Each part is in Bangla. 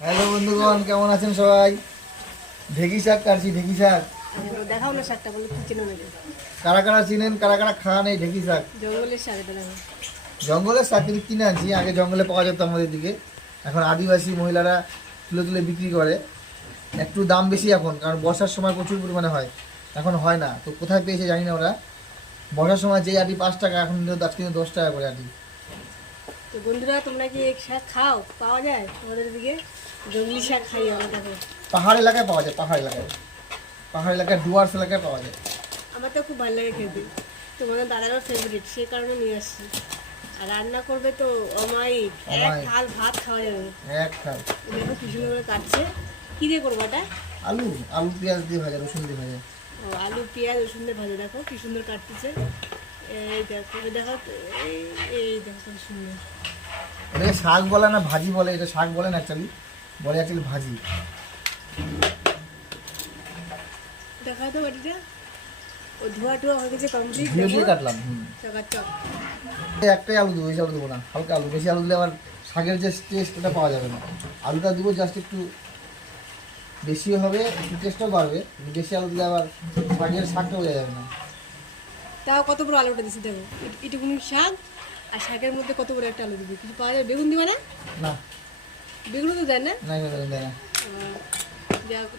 হ্যালো বন্ধুগণ কেমন আছেন সবাই? ঢেকি শাক কাটছি ঢেকি শাক। দেখাও না শাকটা বলে কি চেনো কারা কারা চিনেন কারা কারা খান এই ঢেকি শাক? জঙ্গলের শাক জঙ্গলের শাক কিন্তু কিনে আনছি আগে জঙ্গলে পাওয়া যেত আমাদের দিকে। এখন আদিবাসী মহিলারা তুলে তুলে বিক্রি করে। একটু দাম বেশি এখন কারণ বর্ষার সময় প্রচুর পরিমাণে হয়। এখন হয় না তো কোথায় পেয়েছে জানি না ওরা। বর্ষার সময় যে আটি পাঁচ টাকা এখন আজকে দশ টাকা করে আটি। তো বন্ধুরা তোমরা কি শাক খাও? পাওয়া যায়? তোমাদের দিকে জঙ্গলি শাক খাই আমরা দেখো পাহাড় এলাকায় পাওয়া যায় পাহাড় এলাকায়। পাহাড় এলাকায় ডুয়ার্স এলাকায় পাওয়া যায়। আমার তো খুব ভালো লাগে খেতে। তোমাদের দাদারও ফেভারিট সে কারণে নিয়ে আসছি। আর রান্না করবে তো অমায়িক। এক থাল ভাত খাওয়া যাবে। এক খাল দেখো কি সুন্দর করে কাটছে। কী দিয়ে করব এটা? আলু আলু পেঁয়াজ দিয়ে ভাজা রসুন দিয়ে ভাজা। ও, আলু পেঁয়াজ রসুন দিয়ে ভাজা। দেখো কি সুন্দর কাটতেছে। এই দেখো দেখো এই এই দেখো সুন্দর। এটাকে শাক বলে না ভাজি বলে এটা শাক বলে না অ্যাকচুয়ালি বলে অ্যাকচুয়ালি ভাজি। দেখা তো বাটিটা। ও ধোয়া টোয়া হয়ে গেছে কমপ্লিট ধুয়ে দিয়ে কাটলাম হুম। একটাই আলু দেবো বেশি আলু দেবো না হালকা আলু বেশি আলু দিলে আবার শাকের যে টেস্ট ওটা পাওয়া যাবে না। আলুটা দিব জাস্ট একটু বেশিও হবে একটু টেস্টও বাড়বে বেশি আলু দিলে আবার শাকের শাকটা বোঝা যাবে না। তাও কত বড় আলুটা দিছি দেখো এটুকুনি শাক আর শাকের মধ্যে কত বড় একটা আলু দিবি? কিছু পাওয়া যায়? বেগুন দিবা না? না। বেগুনও তো দেয় না? না না, না, না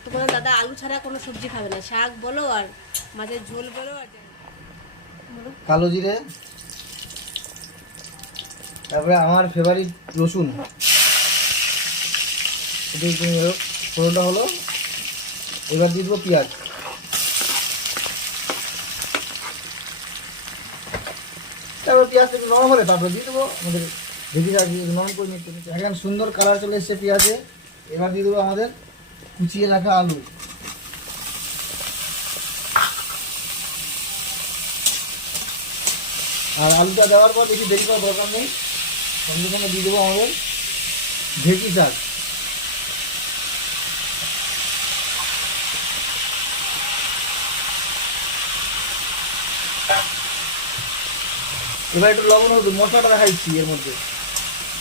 তোমার দাদা আলু ছাড়া কোনো সবজি খাবে না। শাক বলো আর মাছের ঝোল বলো আর কালো জিরে তারপরে আমার ফেভারিট রসুন। ফোড়নটা হলো। এবার দিয়ে দেবো পেঁয়াজ। নরম হলে দিয়ে দেবো। আমাদের ভেজি নরম করে নিতে সুন্দর কালার চলে এসছে পেঁয়াজে। এবার দিয়ে দেবো আমাদের কুচিয়ে রাখা আলু। আর আলুটা দেওয়ার পর বেশি দেরি করার দরকার নেই। সঙ্গে সঙ্গে দিয়ে দেবো আমাদের ঢেকি শাক। এবার একটু লবণ হতো মশলাটা দেখাচ্ছি এর মধ্যে।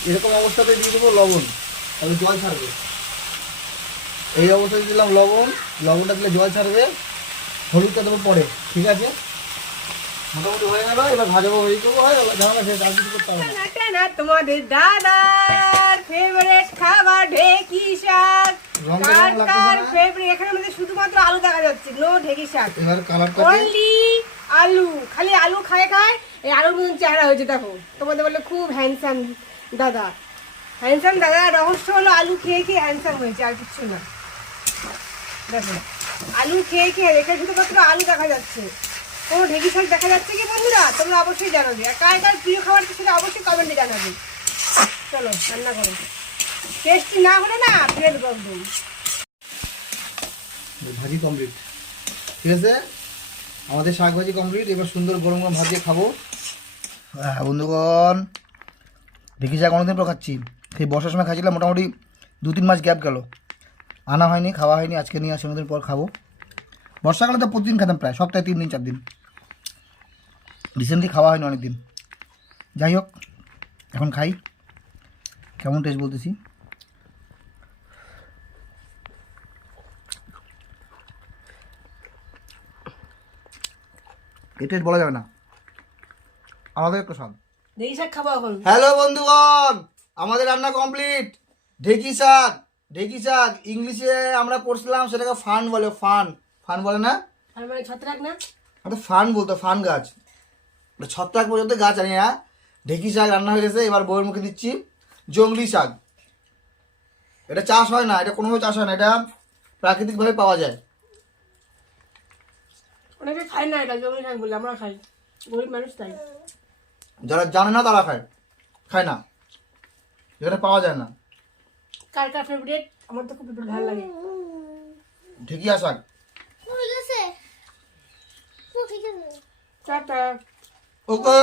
এরকম অবস্থাতে দিয়ে দেবো লবণ তাহলে জল ছাড়বে। এই অবস্থায় দিলাম লবণ লবণটা দিলে জল ছাড়বে হলুদটা দেবো পরে ঠিক আছে? মোটামুটি হয়ে গেল এবার ভাজাবো হয়ে দেবো হয়ে গেল ঝামেলা শেষ আর কিছু করতে হবে না। তোমাদের দাদার ফেভারিট খাবার ঢেকি শাক। কার? ফেভারিট এখানে মধ্যে শুধুমাত্র আলু দেখা যাচ্ছে নো ঢেকি শাক। এবার কালারটাকে অনলি আলু খালি আলু খায় খায় এই আলুর মতন চেহারা হয়েছে, দেখো। তোমাদের বলে খুব হ্যান্ডসাম দাদা। হ্যান্ডসাম দাদা রহস্য হলো আলু খেয়ে খেয়ে হ্যান্ডসাম হয়েছে, আর কিছু না। দেখো, আলু খেয়ে খেয়ে এখানে শুধুমাত্র আলু দেখা যাচ্ছে। কোনো ঢেকি শাক দেখা যাচ্ছে কি বন্ধুরা? তোমরা অবশ্যই জানাবে। আর কার কার প্রিয় খাবার সেটা অবশ্যই কমেন্টে জানাবে। চলো, রান্না করো। টেস্টি না হলে না দেবো একদম ভাজি কমপ্লিট ঠিক আছে? আমাদের শাক ভাজি কমপ্লিট এবার সুন্দর গরম গরম ভাত দিয়ে খাব। হ্যাঁ বন্ধুগণ, দেখি শাক অনেকদিন পর খাচ্ছি সেই বর্ষার সময় খাচ্ছিলাম মোটামুটি দু তিন মাস গ্যাপ গেল। আনা হয়নি, খাওয়া হয়নি, আজকে নিয়ে আসি অনেকদিন পর খাব। বর্ষাকালে তো প্রতিদিন খেতাম প্রায়, সপ্তাহে তিন দিন, চার দিন। রিসেন্টলি খাওয়া হয়নি অনেক দিন যাই হোক, এখন খাই। কেমন টেস্ট বলতেছি? টেস্ট বলা যাবে না। আমাদের একটু স্বাদ ঢেকি শাক খাব হ্যালো বন্ধুগণ আমাদের রান্না কমপ্লিট ঢেকি শাক ঢেকি শাক। ইংলিশে আমরা পড়ছিলাম সেটাকে ফান বলে ফান। ফান বলে না? মানে ছত্রাক না? ফান বলতো ফান গাছ। ওটা ছত্রাক পর্যন্ত গাছ আনি না। ঢেকি শাক রান্না হয়ে গেছে এবার বউয়ের মুখে দিচ্ছি। জঙ্গলি শাক। এটা চাষ হয় না এটা কোনোভাবে চাষ হয় না এটা প্রাকৃতিকভাবে পাওয়া যায়। অনেকে খায় না এটা জমি খায় বলে আমরা খাই। গরিব মানুষ তাই। যারা জানে না তারা খায়। খায় না। যেখানে পাওয়া যায় না। কার কার ফেভারিট আমার তো খুব ভালো লাগে। ঢেকিয়া শাক। টাটা। ওকে।